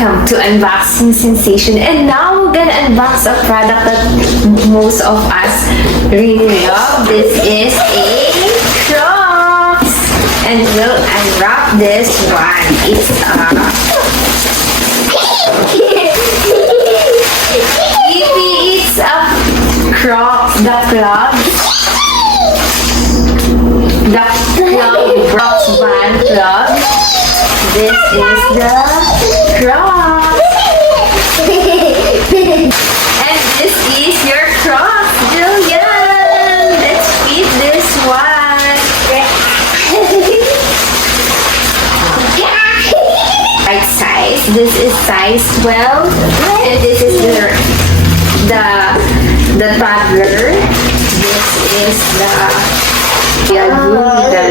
Welcome to Unboxing Sensation, and now we're gonna unbox a product that most of us really love. This is a Crocs, and we'll unwrap this one. It's a Crocs, the Crocs band club. This is the Crocs. And this is your Crocs, Julian. Let's fit this one. Right size. This is size 12. And this is the toddler. This is the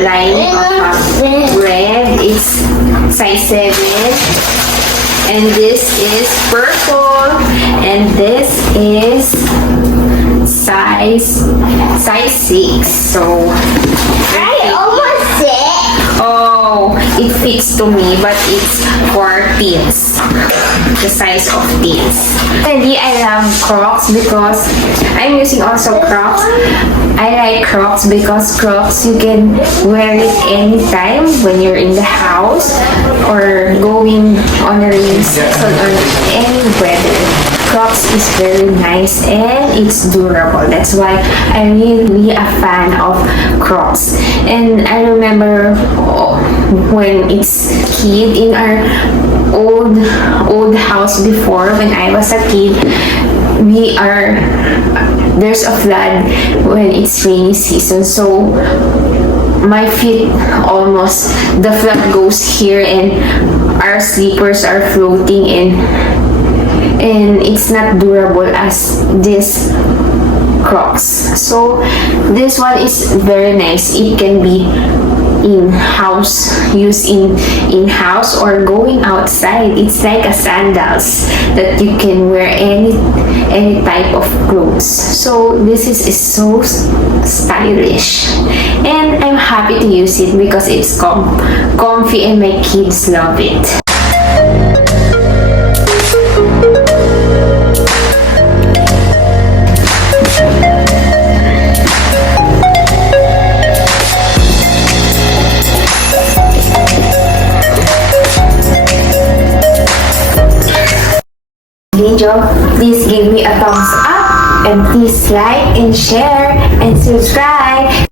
line of red. It's size 7. And this is purple. And this is size 6. So I almost said. oh, it fits to me, but it's for teens. The size of teens. And I love Crocs because I'm using also Crocs. I like Crocs because Crocs you can wear it anytime when you're in the house or going on a rainy season or any weather. Crocs is very nice and it's durable. That's why I'm really a fan of Crocs. And I remember when it's kid in our old house before, when I was a kid, there's a flood when it's rainy season, so my feet the flood goes here and our slippers are floating and it's not durable as this Crocs. So this one is very nice. It can be used in house or going outside. It's like a sandals that you can wear any type of clothes. So this is so stylish, and I'm happy to use it because it's comfy and my kids love it. Video, please give me a thumbs up and please like and share and subscribe.